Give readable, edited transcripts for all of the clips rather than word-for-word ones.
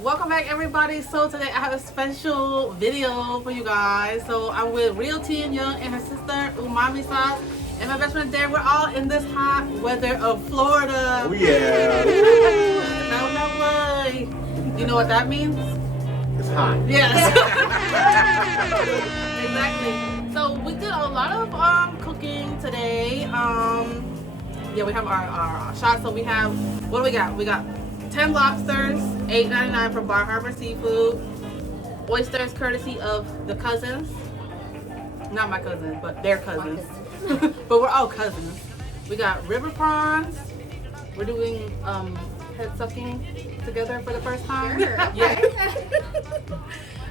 Welcome back, everybody. So today I have a special video for you guys. So I'm with Real Tea and Young and her sister Umami Sauce and my best friend Darren. We're all in this hot weather of Florida. Oh yeah. No way. You know what that means? It's hot. Yes. Exactly. So we did a lot of cooking today. Yeah, we have our shots. So we have, what do we got? We got 10 lobsters, $8.99 from Bar Harbor Seafood. Oysters courtesy of the cousins. Not my cousins, but their cousins. But we're all cousins. We got river prawns. We're doing head sucking together for the first time. Sure, okay.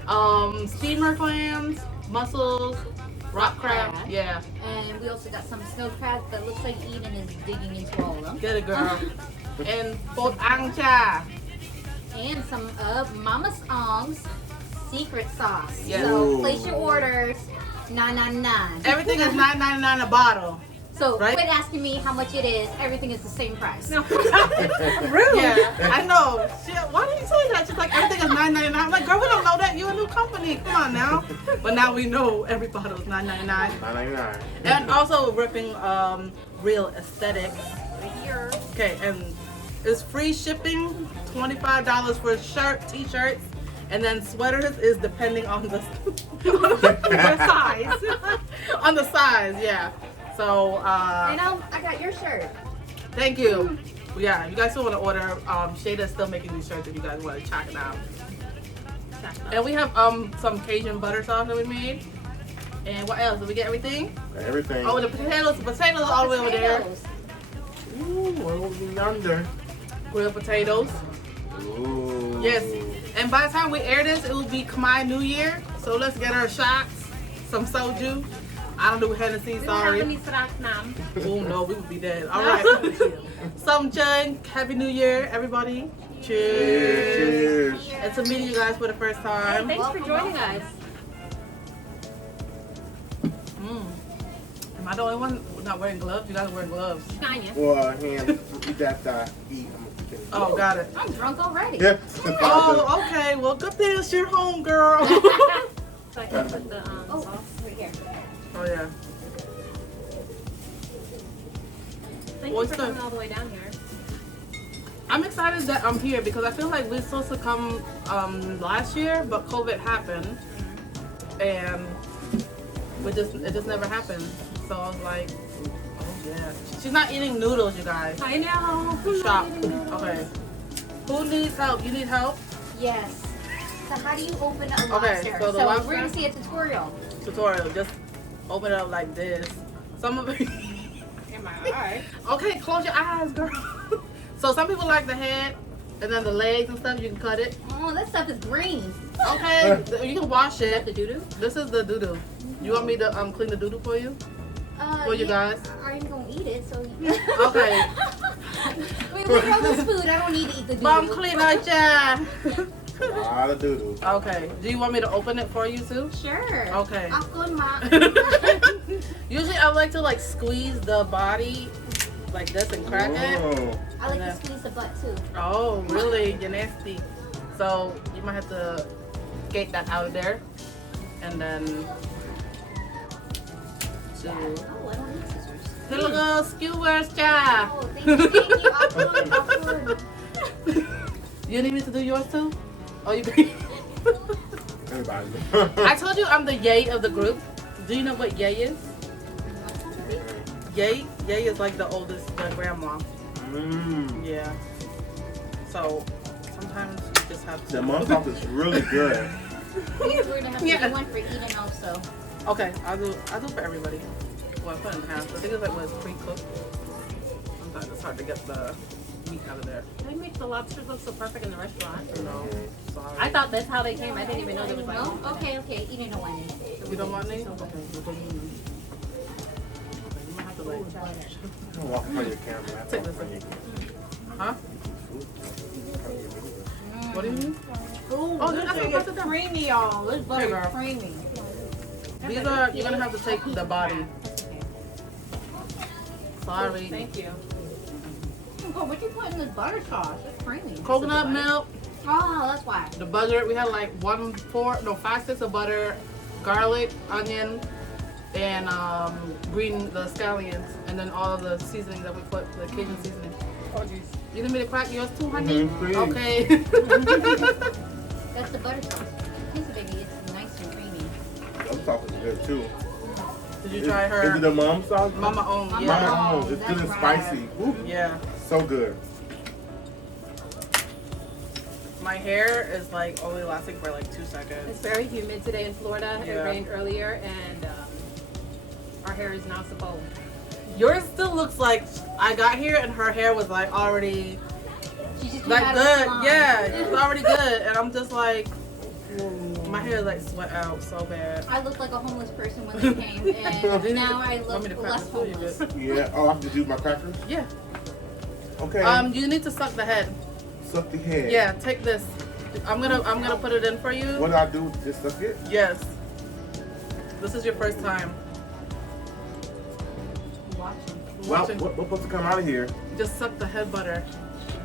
Yeah. Steamer clams, mussels, rock crab. Yeah. And we also got some snow crabs that looks like Eden is digging into all of them. Get it, girl. And both ang cha. And some of Mama's Ong's secret sauce. Yes. So Ooh. place your orders. $9.99. Everything is $9.99 a bottle. So right? quit asking me how much it is. Everything is the same price. Rude. Yeah, I know. Shit, why did you say that? She's like, everything is $9.99. I'm like, girl, we don't know that. You're a new company. Come on now. But now we know every bottle is $9.99. $9.99. And also we're ripping Real Aesthetics. Right here. Okay, and it's free shipping, $25 for shirt, t-shirts, and then sweaters is depending on the size. On the size, yeah. So, I got your shirt. thank you. Yeah, if you guys still want to order, Shada's still making these shirts if you guys want to check it out. And we have some Cajun butter sauce that we made. And what else? Did we get everything? Everything. Oh, the potatoes are all the way over there. Potatoes. Ooh, what will be under? Grilled potatoes. Ooh. Yes. And by the time we air this, it will be Khmer New Year. So let's get our shots. Some soju. I don't do Hennessy, sorry. Oh no, we would be dead. All right. Some chun. Happy New Year, everybody. Cheers. Cheers. And to meet you guys for the first time. Thanks for joining us. Am I the only one not wearing gloves? You guys are wearing gloves. Tanya. Well, hand, eat that eat. Oh, got it. I'm drunk already. Yeah. Oh, okay. Well, good thing it's your home, girl. So I can put the Oh, sauce. right here. Oh, yeah. Thank What's you for the- coming all the way down here. I'm excited that I'm here because I feel like we were supposed to come last year, but COVID happened, and it just never happened. So I was like, oh yeah. She's not eating noodles, you guys. I know. Shop. Okay. Who needs help? You need help? Yes. So how do you open a Okay, lobster? so the we're lobster- gonna see a tutorial. Tutorial. Just open it up like this. Some of it. In my eye. Okay, close your eyes, girl. So some people like the head, and then the legs and stuff. You can cut it. Oh, that stuff is green. Okay. You can wash The it. doo-doo? This is the doo-doo. You want me to clean the doo-doo for you? For you guys? I'm gonna eat it, so. Okay. Wait, look at all this food. I don't need to eat the Bum doodle. cleaner, yeah. A lot of doodle. Okay. Do you want me to open it for you too? Sure. Okay. Ako, ma. Usually I like to like squeeze the body like this and crack it. Oh. I like to squeeze the butt too. Oh, really? You're nasty. So you might have to get that out of there. And then Oh, I don't need scissors. here we go, skewers, cha. Oh, thank you. Ako. You need me to do yours too? Oh, you bring. Everybody. I told you I'm the yay of the group. Do you know what yay is? Yay is like the oldest, the grandma. Mmm. Yeah. So sometimes you just have to. The mom sauce is really good. We're gonna have to Yeah. do one for Eden also. Okay, I'll do for everybody. Well, I put it in half. I think it's like when it's pre-cooked. Sometimes it's hard to get the meat out of there. They make the lobsters look so perfect in the restaurant. You know. Sorry. I thought that's how they came. I didn't even know there was like. No? Okay, Eden don't want it. You don't want any? Okay. Okay, you might have to like. Don't walk in front of your camera. I have to Take walk in this front of your Huh? What do you mean? Ooh, Oh, you're not supposed to do. creamy, y'all. This butter Here, girl. is creamy. These are, you're gonna have to take the body. Sorry. Thank you. Oh, what you put in this butter sauce? It's creamy. Coconut milk, Oh, that's why. The butter, we had like 5 sticks of butter, garlic, onion, and the scallions, and then all of the seasonings that we put, the Cajun seasoning. Oh, jeez. You need me to crack yours too, honey? please. Okay. That's the butter sauce. Taste it, baby. It's nice and creamy. That sauce is good too. Did you try her? Is it the mom sauce? Mama own, Mama yeah. Mama Own, own. It's that's good and right. spicy. Ooh, Yeah. so good. My hair is like only lasting for like 2 It's seconds. very humid today in Florida. Yeah. It rained earlier, and our hair is now supposed. Yours still looks like I got here and her hair was like already She just came like out of the good. salon. Yeah, it's already good. And I'm just like, my hair is like sweat out so bad. I looked like a homeless person when they came, and now I Want me look to crack less this too? You homeless. good? Yeah. Oh, I have to do my crackers? Yeah. Okay. You need to suck the head. Suck the head. Yeah, take this. I'm gonna put it in for you. What do I do? Just suck it? Yes. This is your first time. Watching. Well, Watching. what's supposed to come out of here? Just suck the head butter.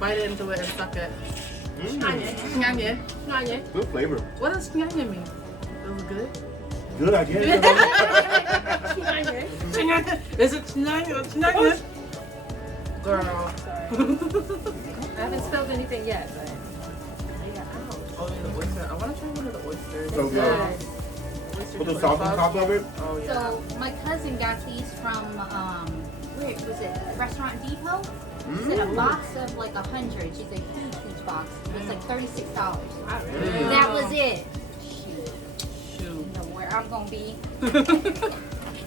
Bite it into it and suck it. Onion. Schnanya. Onion. Good flavor. What does schnanya mean? It was good. Good, I guess. Onion. Schnanya. Is it schnanya or schnanya? Girl. Sorry. I haven't spilled anything yet, but. Yeah, Oh, yeah, the oyster. I want to try one of the oysters. So good. Yes. Oyster Put the with sauce on top of it? Oh, yeah. So my cousin got these from where was it? Restaurant Depot. She said a box of like 100. She's a huge box. It was like $36. Wow. Mm. That was it. Shoot. Shoot. You know where I'm gonna be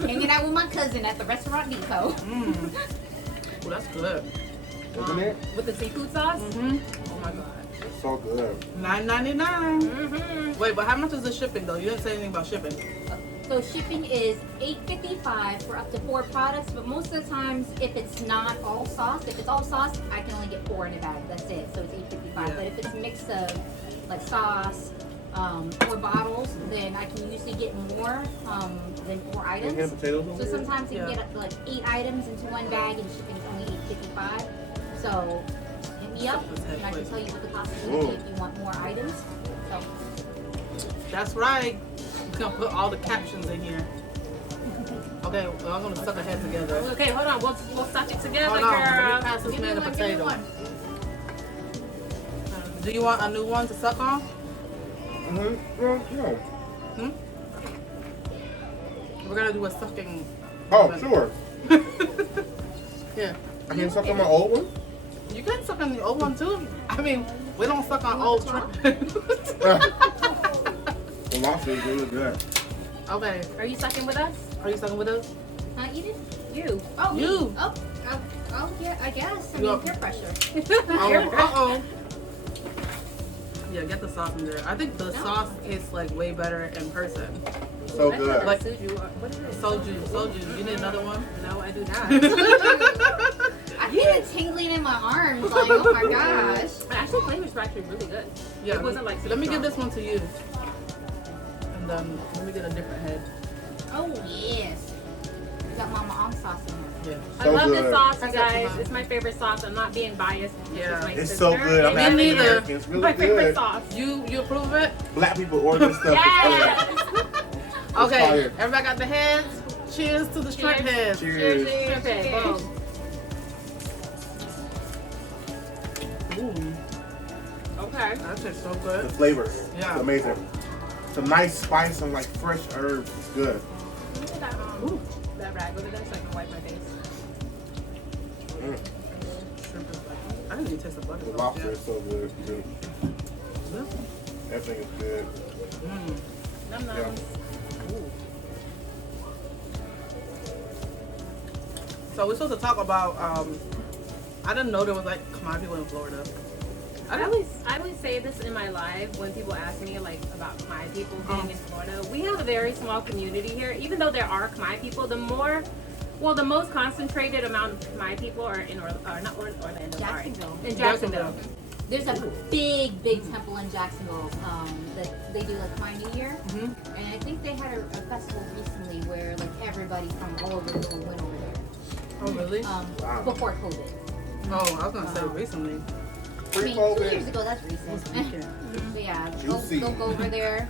hanging out with my cousin at the Restaurant Depot. Mm. Oh, that's good. Isn't it? With the seafood sauce? Mm-hmm. Oh my god. So good. $9.99. Mm-hmm. Wait, but how much is the shipping though? You didn't say anything about shipping. So shipping is $8.55 for up to 4 products, but most of the times, if it's not all sauce, if it's all sauce, I can only get 4 in a bag. That's it. So it's $8.55. Yeah. But if it's a mix of like sauce or bottles, then I can usually get more than 4 Any items. potatoes over So here? sometimes you Yeah. can get up to like 8 items into one bag, and shipping is only $8.55. So hit me up, Suck this head and I can quick. tell you what the cost is going to Whoa. be if you want more items. So That's right. We're gonna put all the captions in here. Okay, well, I'm gonna suck our head together. Okay, hold on. We'll suck it together, Hold on, let me girl. pass this give me man a one, give me potato. one. Do you want a new one to suck on? Mm-hmm. Well, no. We're gonna do a sucking. Oh, moment. sure. Yeah. I can suck on my old one? You can suck on the old one too. I mean, we don't suck on old shrimp. The lobster is really good. Okay. Are you sucking with us? Are you sucking with us? Eat it? You. Oh, me. You. Oh, yeah, I guess. I You mean, up? peer pressure. Uh-oh. Yeah, get the sauce in there. I think the No. sauce tastes like way better in person. So That's good. Like- Suju. What is it? Soju. You need another one? No, I do not. I feel it tingling in my arms. Like, oh my gosh. But actually, flavors were actually really good. Yeah. It wasn't like Let me super give strong. this one to you. And then let me get a different head. Oh, yes. You got Mama Ong sauce in there. Yeah. I So love good. this sauce, you Pass that to guys. mine. It's my favorite sauce. I'm not being biased. Yeah. my It's sister. so good. I'm Me happy neither. American. It's really my favorite good. sauce. You approve it? Black people order this stuff. Yes. Okay. fire. Everybody got the heads? Cheers to the shrimp Cheers. heads. Cheers. Okay, boom. Ooh, Okay. that tastes so The good. flavor. Yeah. It's amazing. It's a nice spice and like fresh herbs. It's good. Look at that, Ooh. that rag over there so I can wipe my face. Mm. Shrimp is like, I didn't even taste the butter. The sauce lobster yet. is so good. Too. Yeah. Everything is good. Mm. Num nums. Yeah. Ooh. So we're supposed to talk about, I didn't know there was like Khmer people in Florida. I always say this in my live when people ask me like about Khmer people being in Florida. We have a very small community here. Even though there are Khmer people, the most concentrated amount of Khmer people are in not Orlando, Jacksonville. sorry, in Jacksonville. There's a big temple in Jacksonville that they do like my New Year. Mm-hmm. And I think they had a festival recently where like everybody from all over the world went over there. Oh, really? Wow. Before COVID. Oh, I was going to say recently. I mean, 2 years pre-COVID. ago, that's recent. But yeah, Juicy. go over there.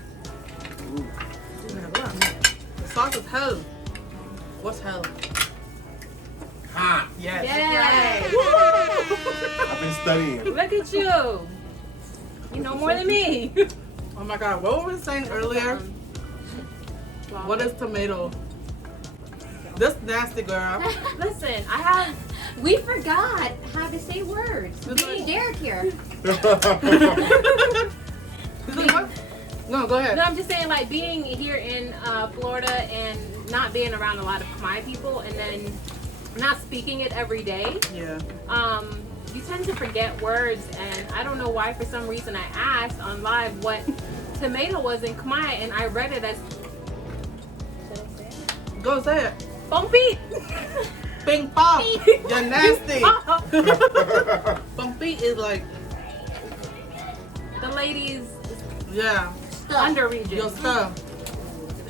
The sauce is hell. What's hell? Hot. Yes. Yay! I've been studying. Look at you. You know more than me. Oh my God, what were we saying earlier? What is tomato? This nasty girl. Listen, I have. We forgot how to say words. It's We need like- Derek here. Is it what? No, go ahead. No, I'm just saying, like being here in Florida and not being around a lot of Khmer people, and then not speaking it every day. Yeah. You tend to forget words, and I don't know why. For some reason, I asked on live what tomato was in Khmer, and I read it as. Should I say it? Go say it. Bumpy. Ping pong. You're nasty. Bumpy is like, The ladies' yeah, under region. your stuff.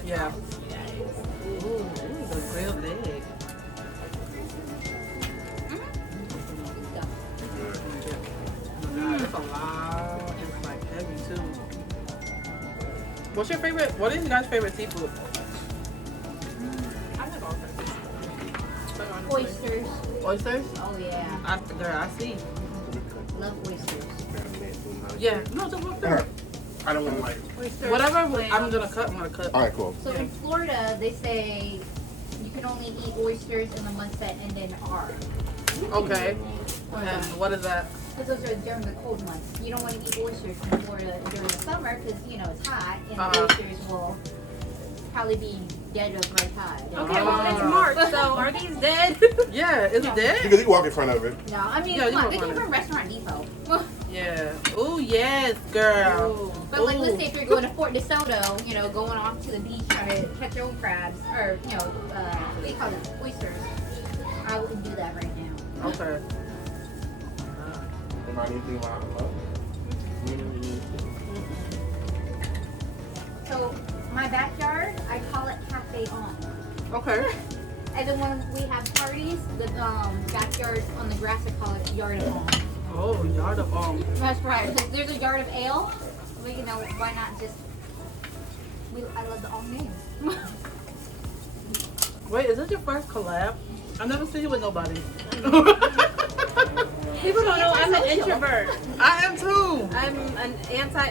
Yeah. Ooh, the grilled leg. It's a lot. It's like heavy too. What's your favorite? What is your guys' favorite seafood? I like all kinds. Oysters. Oysters? Oh yeah, I see. love oysters. Yeah. No, just one thing. I don't want to like. Oysters, Whatever I'm clams. gonna cut, I'm gonna cut. All right, cool. So in Florida, they say you can only eat oysters in the months that end in R. Okay. And what is that? Because those are during the cold months. You don't want to eat oysters in Florida during the summer because, you know, it's hot and oysters will probably be dead of red tide. Okay, well it's Ah. March, so are these dead? Yeah, is it dead? Because you walk in front of it. No, I mean, Yeah, you come on, don't they want came it. from Restaurant Depot. Yeah. Oh yes, girl. But like, Ooh. let's say if you're going to Fort DeSoto, you know, going off to the beach trying to catch your own crabs, or, you know, what do you call it, oysters, I wouldn't do that right now. Okay. Am I anything I love? So, my backyard, I call it Cafe On. Okay. And then when we have parties, the backyard on the grass, I call it Yard of On. Oh, yard of That's right. There's a Yard of Ale, but you know, why not just, I love the On name. Wait, is this your first collab? I've never seen you with nobody. People don't know I'm an introvert. I am too. I'm an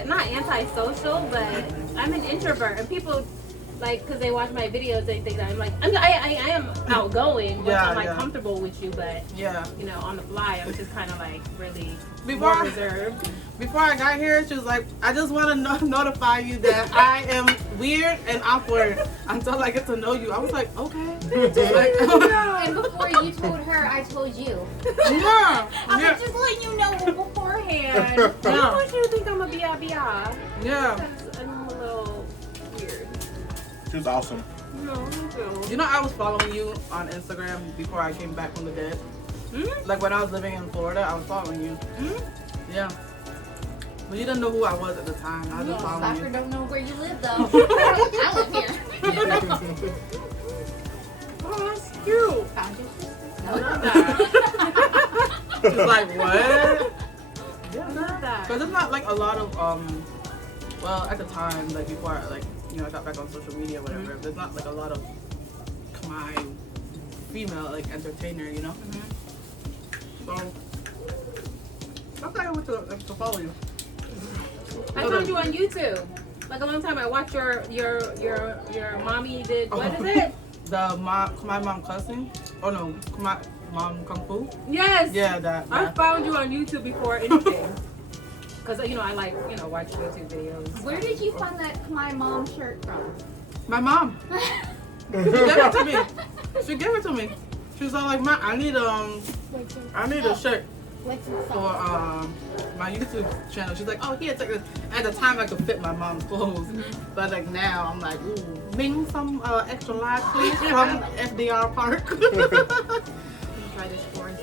not antisocial, but I'm an introvert, and people like because they watch my videos, they think that I'm like I am outgoing, which I'm like Yeah. comfortable with you, but Yeah. you know on the fly I'm just kind of like really Before- more reserved. Before I got here, she was like, I just want to notify you that I am weird and awkward until I get to know you. I was like, okay. Like, And before you told her, I told you. yeah. I'm Yeah. like, just letting you know beforehand. I don't Yeah. want you to think I'm a bi Yeah. because I'm a little weird. She was awesome. No, me too. You know, I was following you on Instagram before I came back from the dead. Hmm? Like when I was living in Florida, I was following you. Yeah. But you didn't know who I was at the time. I was just following Soccer you. don't know where you live though. I live here. Oh, that's cute. Found your sister. I love No. that. She's like, what? I love that. Because it's not like a lot of, well, at the time, like before I, like, you know, I got back on social media or whatever, there's not like a lot of Khmer female, like, entertainer, you know? So, I thought I went to follow you. I found you on YouTube. Like a long time, I watched your mommy did what is it? The Khmer mom cussing? Oh no, Khmer mom kung fu? Yes. Yeah, that. I that. found you on YouTube before anything. Cause you know I like watch YouTube videos. Where did you find that my mom shirt from? My mom. She gave it to me. She gave it to me. She was all like, "Ma, I need a shirt for my YouTube channel." She's like, "Oh, here, take this." At the time, I could fit my mom's clothes, but like now, I'm like, "Ooh, Ming, some extra large, please, from FDR Park." Let me try this for you.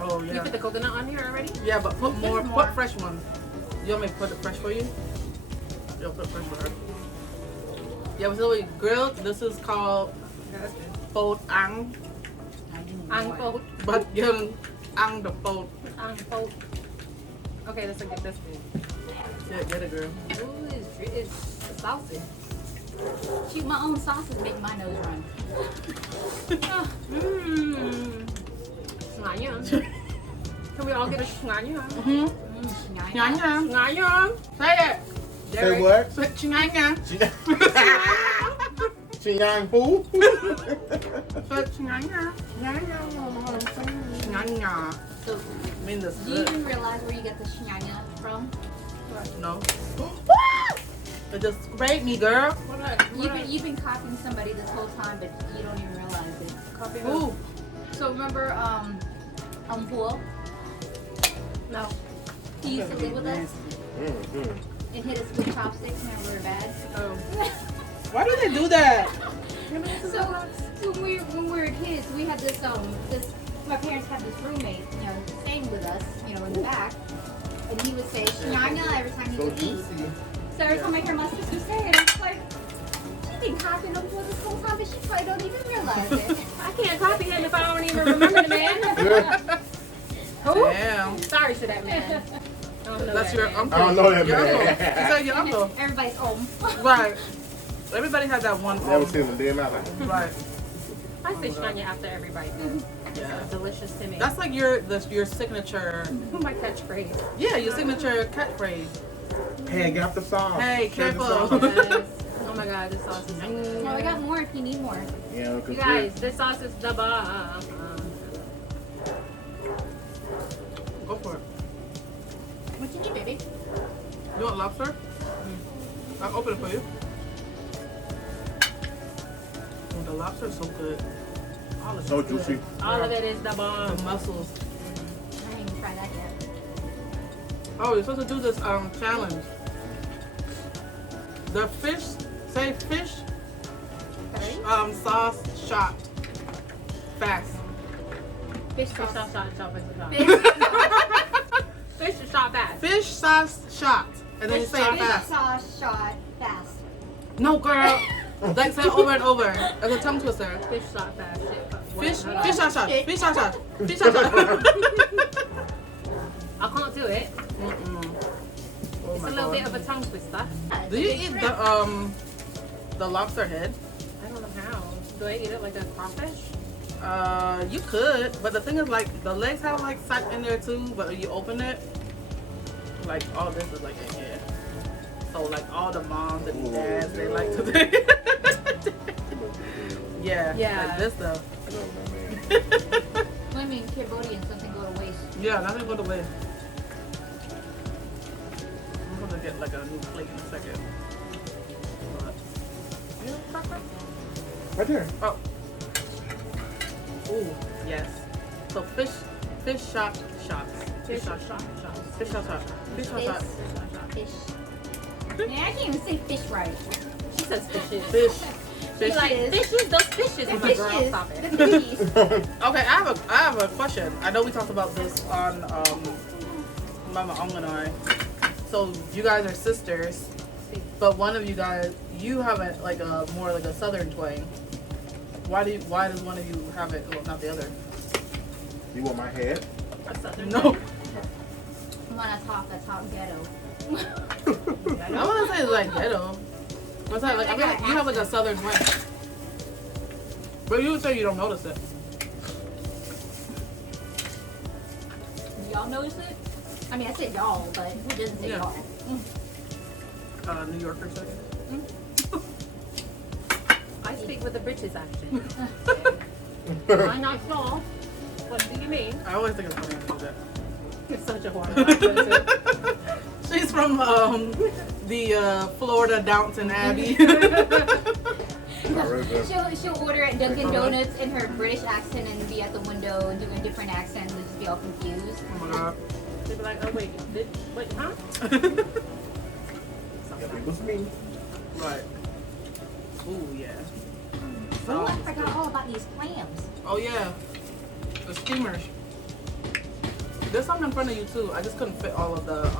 Oh You yeah, put the coconut on here already? yeah, but put more, There's more. put fresh ones. You want me to put it fresh for you? Yeah, put fresh for her. Yeah, so we grilled. This is called phot ang, Ang po. but yung ang the phot. Ang po. Okay, that's a good. That's good. Yeah, get it, girl. Ooh, it's saucy. Shoot, my own sauces make my nose run. Mmm. Can we all get a schnanya? Mm-hmm. Nyanya. Chinganya. Say it. Say what? Say chinganya. Chinyang who? Say chinganya. Chinganya. So, I mean, this do you good. even realize where you get the nyanya from? No. It just sprayed me, girl. You've been copying somebody this whole time, but you don't even realize it. Copy Ooh. So remember, Pool? No. He used to live with us Mm-hmm. and hit us with chopsticks whenever we were bad. Oh. Why do they do that? So when we were kids, we had this my parents had this roommate, staying with us, in the back, and he would say "Nyanya" every time he So would eat. juicy. So every time I hear my sister say it, it's like she's been copying him for this whole time, but she probably don't even realize it. I can't copy him if I don't even remember the man. Who? Damn. Sorry to that man. I don't know That's that your man. uncle. I don't know that Your man. uncle. You said your uncle. Everybody's home. Right. Everybody has that one. Never seen him a day in my life. Right. I say schnanya after everybody. Yeah. It's delicious to me. That's like your signature. my catchphrase. Yeah, your signature catchphrase. Hey, get off the sauce. Hey, Share the careful. sauce. Yes. Oh my god, this sauce is. Well, we got more if you need more. Yeah, You guys, this sauce is the bomb. Go for it. What you need, baby? You want lobster? I'll open it for you. Oh, the lobster is so good. All of So it's good. juicy. All of it is the bomb. The mussels. I ain't even tried that yet. Oh, you're supposed to do this challenge. The fish, say fish Okay. sauce shot. Fast. Fish Fish sauce. shot, shot, shot, fish shot. Fish Fish shot fast. Fish sauce shot. And then you say it fish fast. sauce shot fast. No, girl. Like say it over and over. As a tongue twister. Fish shot fast. Shit. Fish, Wait, fish hold shot shot. Shit. Fish shot shot. Fish shot shot. on. I can't do it. Mm-mm. Oh It's my a little God. bit of a tongue twister. Do you eat the lobster head? I don't know how. Do I eat it like a crawfish? You could, but the thing is like the legs have like sack in there too. But when you open it, like all this is like in here. So like all the moms and dads, they like to. Yeah. Yeah. Like this stuff. I mean, Cambodian, something go to waste. Yeah, nothing go to waste. I'm gonna get like a new plate in a second. But, Right there. oh. Ooh, yes. So fish shot shots. Fish shot shot shots. Fish shot shot. Fish shot shot. Fish. Man, I can't even say fish right. She says fishes. Fish. Fish. Like fishes, those fishes. The I'm like, girl, fishes. stop it. The fishies. Okay, I have a question. I know we talked about this on Mama Ong and I. So you guys are sisters, but one of you guys you have a like a more like a southern twang. Why does one of you have it? Well, not the other. You want my head? A southern No. When I talk ghetto. I want to say it's like ghetto. What's that? Like I feel like you have like a southern twang. But you would say you don't notice it. Y'all notice it? I mean, I said y'all, but who doesn't say Yeah. y'all? New Yorker second. I speak with a British accent. I'm not sure. What do you mean? I always think it's funny to do that. It's such a horrible accent. She's from the Florida Downton Abbey. She'll order at Dunkin' Donuts in her British accent and be at the window and doing a different accent and just be all confused. Oh my God. They'd be like, oh wait, wait, huh? It was me. Right. Ooh, yeah. Oh, I forgot all about these clams. Oh, yeah. The steamers. There's some in front of you, too. I just couldn't fit all of the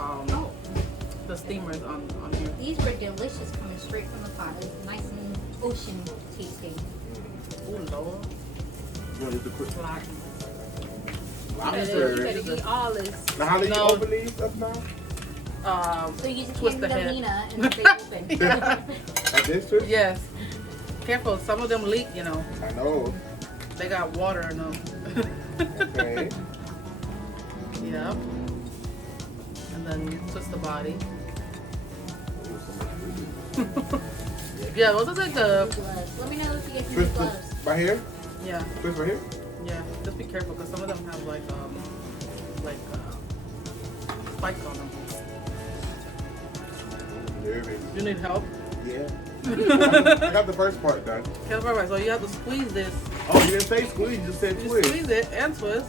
steamers on here. These were delicious coming straight from the pot. It was nice and ocean tasting. Ooh, Lord. You want to do the quick? Black. You Lobster. better eat all this. Now how do you No. open these up now? So you just Twist hand the it to head. Lena and they open. Like this too? Yes. Careful, some of them leak, you know. I know. They got water in them. Okay. Yep. And then you twist the body. Yeah, those are like the. Gloves. Let me know if you get some Twist gloves. this right here? Yeah, Twist right here? yeah. Just be careful because some of them have like spikes on them. Nervous. You need help? Yeah. I got the first part done. Careful, right? So you have to squeeze this. Oh, you didn't say squeeze, you just said You twist. squeeze it and twist.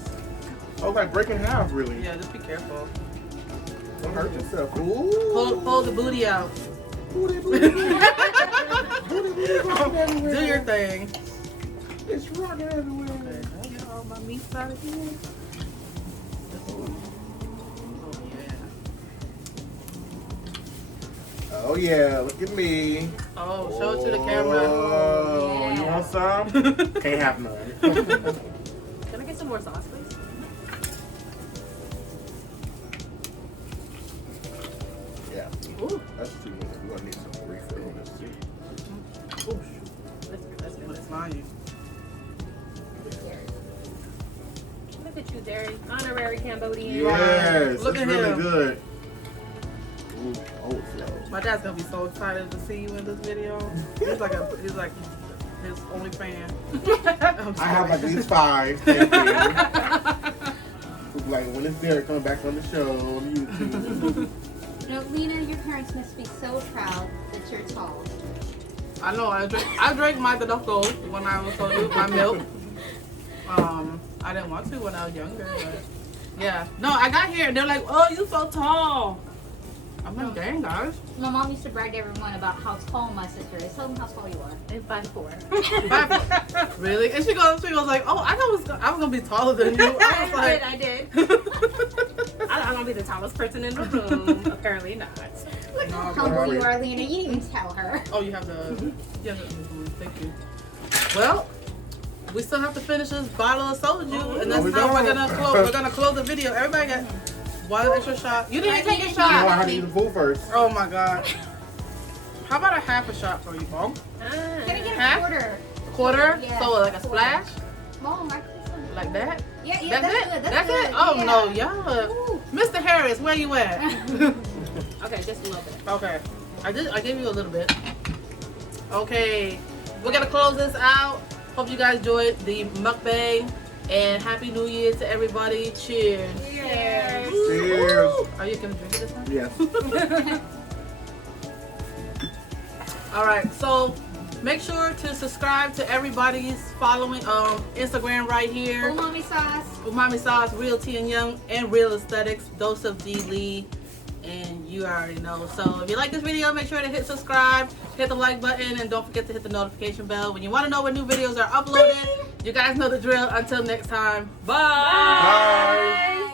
I was like breaking half, really. Yeah, just be careful. Don't hurt yourself. Ooh. Pull the booty out. Booty, booty, booty. Booty, booty, rocking everywhere. Do your thing. It's rocking everywhere. Okay, I get all my meats out of here. Oh yeah. Oh yeah, look at me. Oh, show it to the camera. Oh, you Yeah. want some? Can't have none. Can I get some more sauce, please? Yeah, Ooh. that's too much. We're gonna need some refill on this too. Oh shoot. That's good. It's mine. Look at you, Derry. Honorary Cambodian. Yes, Look it's at really him. good. Ooh, overflow. My dad's gonna be so excited to see you in this video. He's like his only fan. I'm I have like at sorry. least 5. Thank you. Like when it's there, coming back on the show on YouTube. You know, Lena, your parents must be so proud that you're tall. I know. I drank my Dodoko when I was on my milk. I didn't want to when I was younger, but yeah. No, I got here and they're like, "Oh, you so tall." I'm like, "Dang, guys." My mom used to brag to everyone about how tall my sister is. Tell them how tall you are. And 5'4". Really? And she was like, "Oh, I was gonna be taller than you." I was like, I did. I'm gonna be the tallest person in the room. Apparently not. Look how No, humble you right. are, Lena. You didn't even tell her. "Oh, you have the thank you." Well, we still have to finish this bottle of soju, and that's we how we're don't. gonna close. We're gonna close the video. Everybody got one extra shot. You didn't even take a You know shot. how to eat the food first. Oh my god. How about a half a shot for you, Mom? Can I get Half? a quarter? Quarter? Yeah, So like a quarter. splash? Mom, I can some. Like that? Yeah, yeah, That's that's it? good. That's good. it? Oh yeah. no, y'all. Ooh. Mr. Harris, where you at? Okay, just a little bit. Okay. I gave you a little bit. Okay. We're gonna close this out. Hope you guys enjoyed the mukbang. And Happy New Year to everybody. Cheers. Cheers. Cheers. Are you gonna drink it this time? Yes. Alright, so make sure to subscribe to everybody's following Instagram right here. Umami sauce. Umami Sauce, Real Tea and Young, and Real Aesthetics, Dose of D. Lee, and you already know. So if you like this video, make sure to hit subscribe, hit the like button, and don't forget to hit the notification bell when you want to know when new videos are uploaded. You guys know the drill. Until next time, bye. Bye.